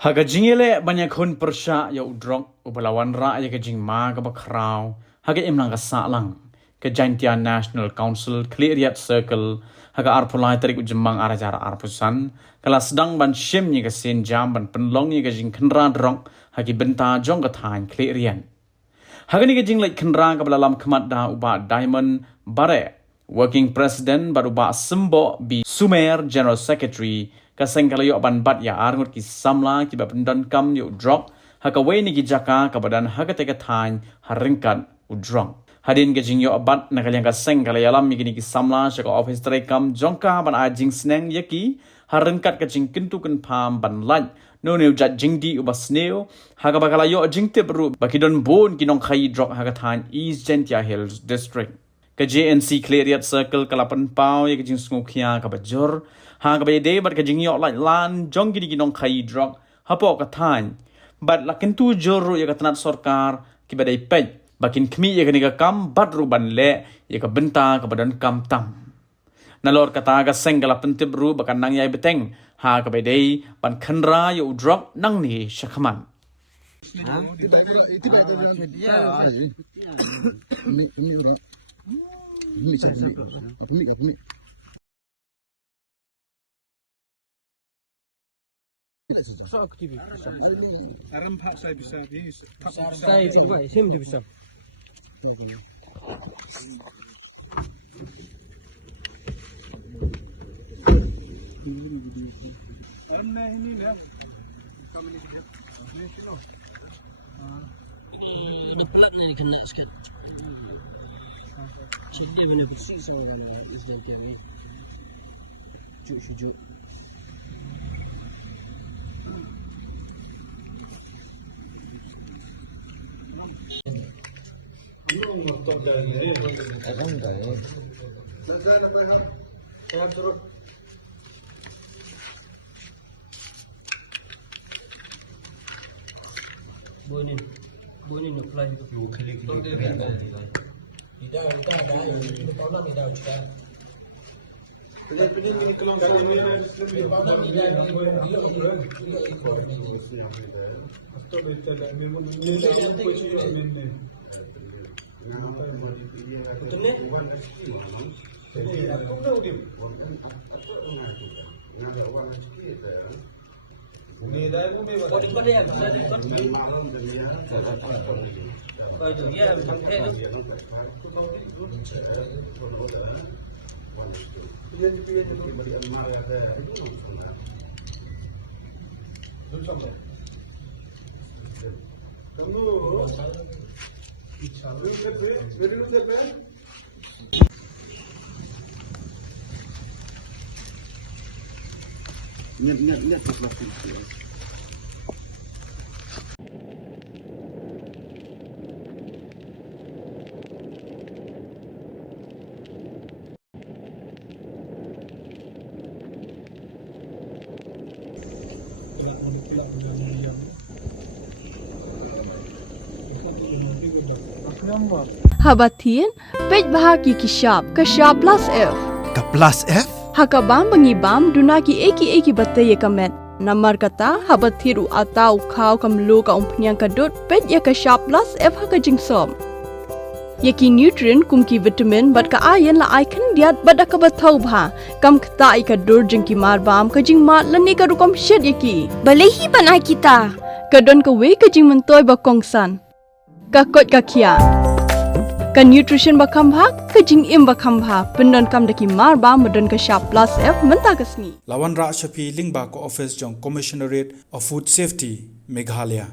Haga jingele banyak hun persya ya udrok ubalawan ra ya ke jingma ka bakrau haga imlang ka salang ke Jaintian National Council Cleariat Circle haga arpulai tarik ujembang arajara arpusan kala sedang ban shim ni ka sin jam ban penlong ni ka jing kenra drok hagi benta jong ka thain Clearian haga ni ka jing lai kenra ka balalam khamat da uba Diamond Bare Working President baruba Sembo bi Sumer General Secretary kaseng kalau yo ban bat ya arngut ki samla ki ba pendan kam yo drop haka we ni ki jaka ka badan haka teka thain haringkat udrong hadin ke jing yo bat na kalyang kaseng kalau yalam mi ki samla shaka office tray kam jongka ban a jing sneng yaki haringkat ka jing kintu kan pam ban lan no ne jat jing di uba sneo haka bakala yo jing te bru bakidon bon ki nong khai drop haka thain East Jaintia Hills District ke JNC Cleariat Circle kalapan pau ya ke jing sngokya ka bajor ha ka bay bat ka jing yo lai lan jong gi nong khai drop hapo ka than bat lakin tu jor ya ka tanat sarkar ki badai pej bakin khmi ya ka kam bat ru ban le ya ka benta ka badan kam tam nalor kata ka sengala pentib ru bakan nang yai beteng ha ka bay ban khanra yo drop nang ni shakhaman Besar aku TV. Aram pak saya bisa ni. Saya juga, saya mesti besar. Aram ni lah. Ini pelat ni kena sikit. Jadi mana bersih seorang Islam kami. Cuci. Bonin apply. Tidak ada. Tahu nak tidak juga. Ini kelang kali ni lah. Atau betul lah. Memang ni lah. Apa sih yang ni? Betul ni? Jadi aku tahu dia. Ni dah pun bebas. Kau di ya, besar di kau. Kau tu ya, sampai tu. Ingat Habatin, pej bahagi kishap, kashap plus F. Ka plus F? Hakabam bangibam dunaki eki batay kamet. Namar kata habatiru atau kau kamlu ka umpnyang kadut pej ya kashap plus F haka jingsom. Yaki nutrient kumki vitamin bat ka ayan la icon diat bada ka batau bha kam kata ikadur jingki marbam ka jingma lani ka rukam shed yaki. Balehi banai kita. Kadon ka we ka jing mentoy bakongsan. Kakot kakia. Ka nutrition bakam bha ka jing im bakam bha pendon kam daki marba medon ka sharp plus F menta kasni Lawan Ra Shapi Lingba ko office jong Commissionerate of Food Safety Meghalaya